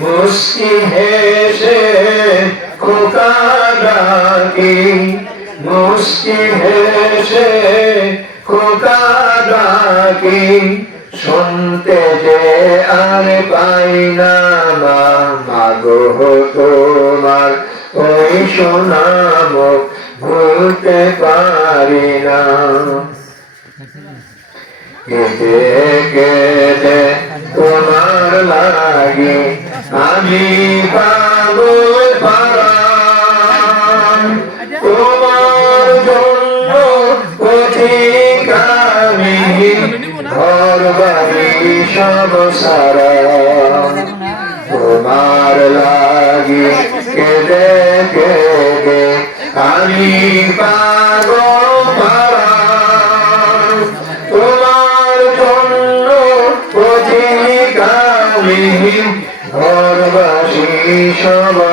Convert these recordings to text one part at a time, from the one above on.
মুস্কি হেসে খোকা ডাকি। মুস্কি হেসে খোকা শুনতে যে আর পাই না মাগো তোমার, ওই সোনাম ভুলতে পারি না। কেটে কেটে তোমার লাগে আমি পাগল পারাম তোমার জন্য পথিক আমি ঘর বাড়ি সব সারা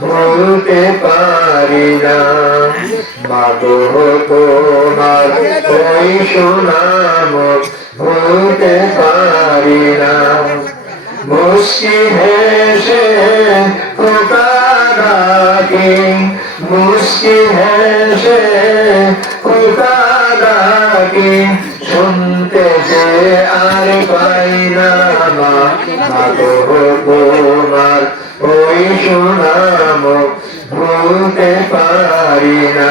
ভুলতে পারি না। মাগো তোমার ওই সুনাম, ভুলতে পারি না। মুস্কি হেসে খোকা ডাকি, মুস্কি হেসে খোকা শুনতে যে আর পাই না মাগো ভুলতে পারি না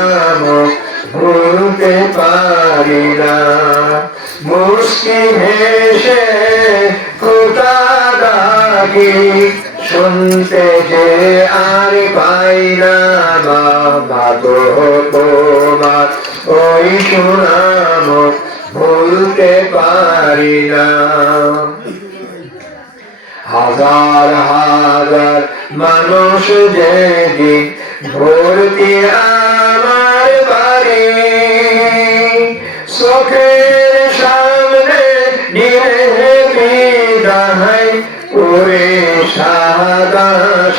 শুনতে যে আর পাই না বাবু ওই সুনাম ভুলতে পারি না। হাজার হাজার মানুষ যেদিন ভর্তি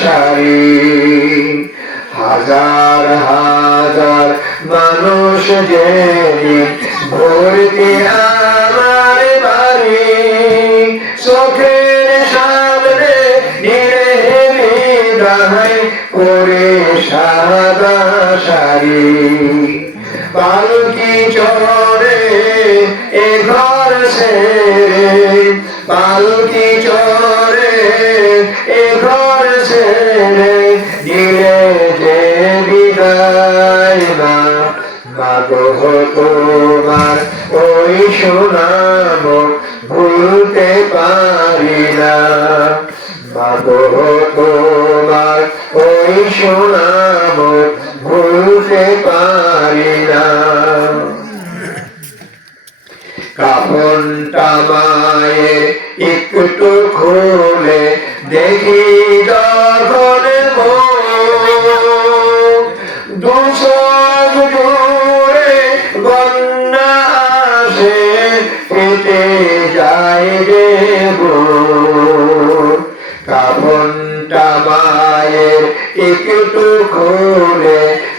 শাড়ি হাজার হাজার মানুষ যেদিন ভর্তি আমার বাড়ি, চোখের সামনে নিয়ে বিদায় করে সাদা শাড়ি। পালকি চরে এ ঘর ছেড়ে সুনাম ভুলতে পারি না। তোমার ওই সুনাম, ভুলতে পারি না। কাপনটা মায়ে একটু খুলে দেখি দা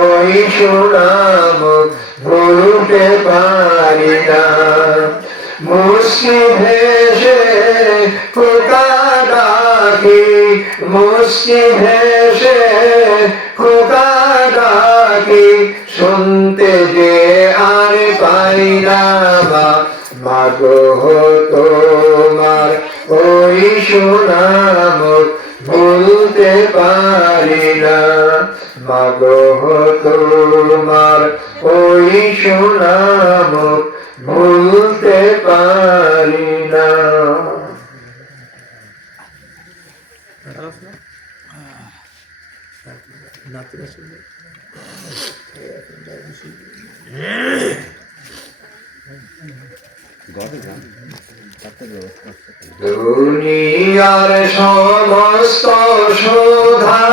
ওই পারি না। মুসি ভেসে মুসি ভেসে শুনতে যে আর পাই না মাগো তোমার ওই সুনাম ভুলতে পারি না। মাগো তোমার ওই সুনাম ভুলতে পারি না। দুনিয়ার সমস্ত শোধা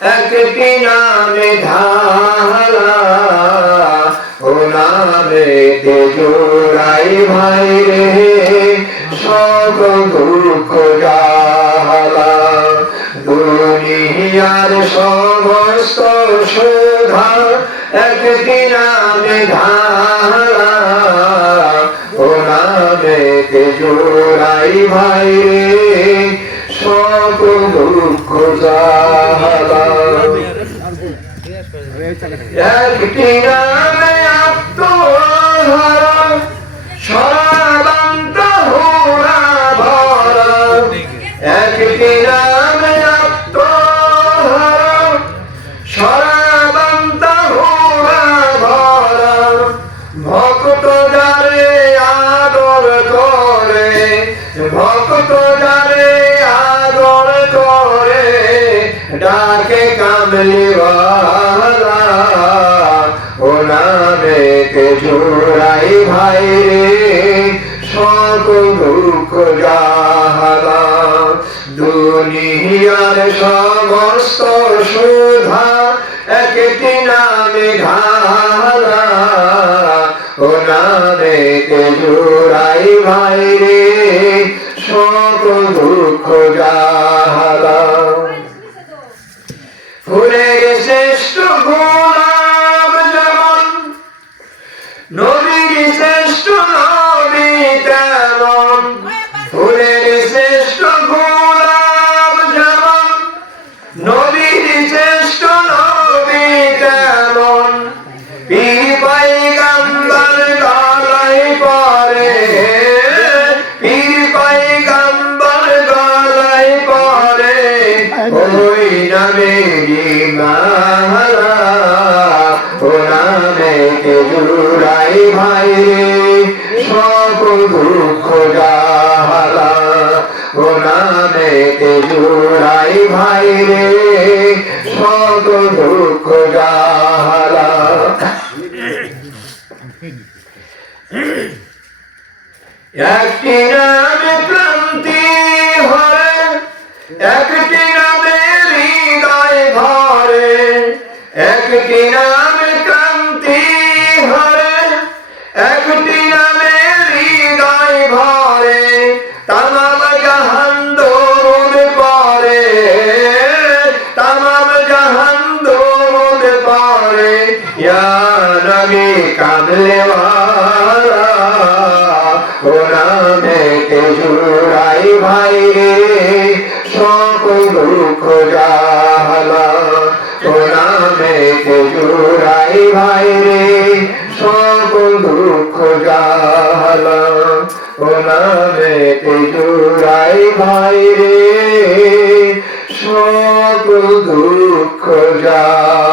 একটি নামে ধারা ও নামে জোড়াই ভাই রে, সব দুঃখ জালা দুনিয়ার সমস্ত শোধা একটি নামে ধারা ও নামে জোড়াই ভাই রে। সব দুঃখ আত্মহারা ও নামে কে জোড়াই ভাই রে সব দুঃখ জাহালা দুনিয়ার সমস্ত সুধা একটি নামে ঢালা ও নামে জোড়াই ভাই রে সব দুঃখ জাহালা শ্রেষ্ঠ নবী তেমন পীর পাইগাম্বার গলায় পরে পীর পাইগাম্বার গলায় পরে ভাই সব দুঃখ ও কে জুড়াই ভাই রে সব দুঃখ জাহালা। একটি নামে ক্রান্তি হয় একটি নামে হৃদয় ভরে, একটি নামে জুড়াই ভাই রে সকল দুঃখ জালা। ও নামেতে জুড়াই ভাই রে সকল দুঃখ জালা।